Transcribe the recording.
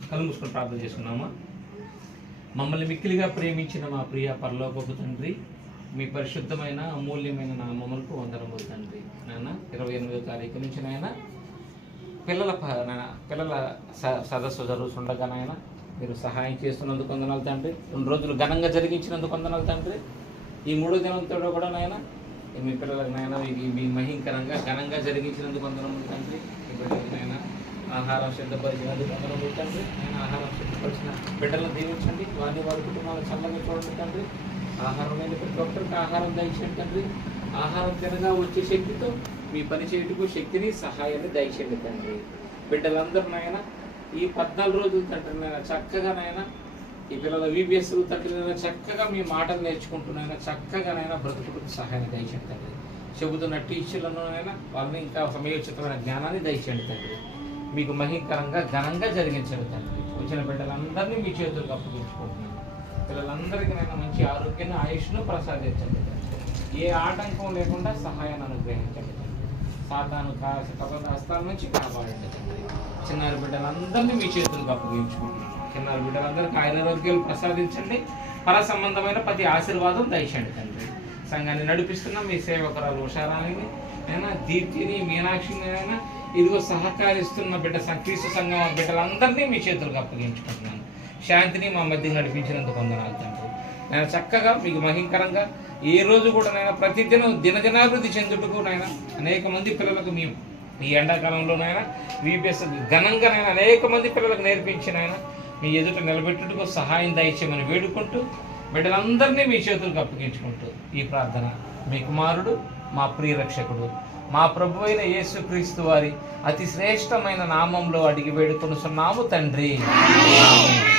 కళ్ళు మూసుకొని ప్రార్థన చేసుకున్నామా. మమ్మల్ని మిక్కిలిగా ప్రేమించిన మా ప్రియ పరలోకపు తండ్రి, మీ పరిశుద్ధమైన అమూల్యమైన నామములకు వందనములు తండ్రి. నాన్న 28వ తారీఖు నుంచి నాయన పిల్లల సదస్సు జరుగుతుండగా నాయన మీరు సహాయం చేస్తున్నందుకు వందనాలు తండ్రి. 2 రోజులు ఘనంగా జరిగించినందుకు వందనాలు తండ్రి. ఈ 3 దినాలతో కూడా నాయన మీ పిల్లలకు నాయన మీ మహింకరంగా ఘనంగా జరిగించినందుకు వందనములు తండ్రి. మీ బిడ్డలకు నాయన ఆహారం సిద్ధపరిచినందుకు వందనములు తండ్రి. ఆయన ఆహారం సిద్ధపరిచిన బిడ్డలను దీవించండి, వారి కుటుంబాలను చల్లగా చూడండి తండ్రి. ఆహారం మీద ప్రతి ఒక్కరికి ఆహారం దయచేయండి తండ్రి. ఆహారం తినగా వచ్చే శక్తితో మీ పని చేయుటకు శక్తిని సహాయాన్ని దయచేయండి తండ్రి. బిడ్డలందరూ నాయన ఈ 14 రోజులు తండ్రి నాయన చక్కగా నాయన ఈ పిల్లల VBS తండ్రి చక్కగా మీ మాటలు నేర్చుకుంటున్నాయన చక్కగా నాయన బ్రతుకులకు సహాయాన్ని దయచేయండి తండ్రి. చెబుతున్న టీచర్లను నాయన వాళ్ళని ఇంకా సమయోచితమైన జ్ఞానాన్ని దయచేయండి తండ్రి. మీకు మహికరంగా ఘనంగా జరిగించండి తండ్రి. వచ్చిన బిడ్డలందరినీ మీ చేతులకు అప్పగించుకుంటున్నాను. పిల్లలందరికీ నేను మంచి ఆరోగ్యాన్ని ఆయుష్ను ప్రసాదించండి తండ్రి. ఏ ఆటంకం లేకుండా సహాయాన్ని అనుగ్రహించండి తండ్రి. సాతాను కపట హస్తాల నుంచి కాపాడండి తండ్రి. చిన్నారి బిడ్డలందరినీ మీ చేతులకు అప్పగించుకుంటున్నాను. చిన్నారి బిడ్డలందరికీ ఆరోగ్యాలు ప్రసాదించండి. పర సంబంధమైన ప్రతి ఆశీర్వాదం దయచేయండి తండ్రి. సంఘాన్ని నడిపిస్తున్న మీ సేవకురాలు ఉషారాణిని అయినా దీప్తిని మీనాక్షిని అయినా ఇదిగో సహకరిస్తున్న క్రీస్తు సంఘం బిడ్డలందరినీ మీ చేతులకు అప్పగించుకుంటున్నాను. శాంతిని మా మధ్య నడిపించినందుకు వందనాలు తండ్రి. నేను చక్కగా మీకు మహింకరంగా ఏ రోజు కూడా నేను ప్రతిదినం దినదినాభివృద్ధి చెందుటకు నాయన అనేక మంది పిల్లలకు మేము ఈ ఎండాకాలంలోనైనా VBS ఘనంగా నేను అనేక మంది పిల్లలకు నేర్పించిన ఆయన మీ ఎదుట నిలబెట్టుటకు సహాయం దయచేయమని వేడుకుంటూ బిడ్డలందరినీ మీ చేతులకు అప్పగించుకుంటూ ఈ ప్రార్థన మీ కుమారుడు మా ప్రియ రక్షకుడు మా ప్రభు అయిన యేసుక్రీస్తు వారి అతి శ్రేష్టమైన నామంలో అడిగి వేడుకొనుచున్నాము తండ్రి. ఆమేన్.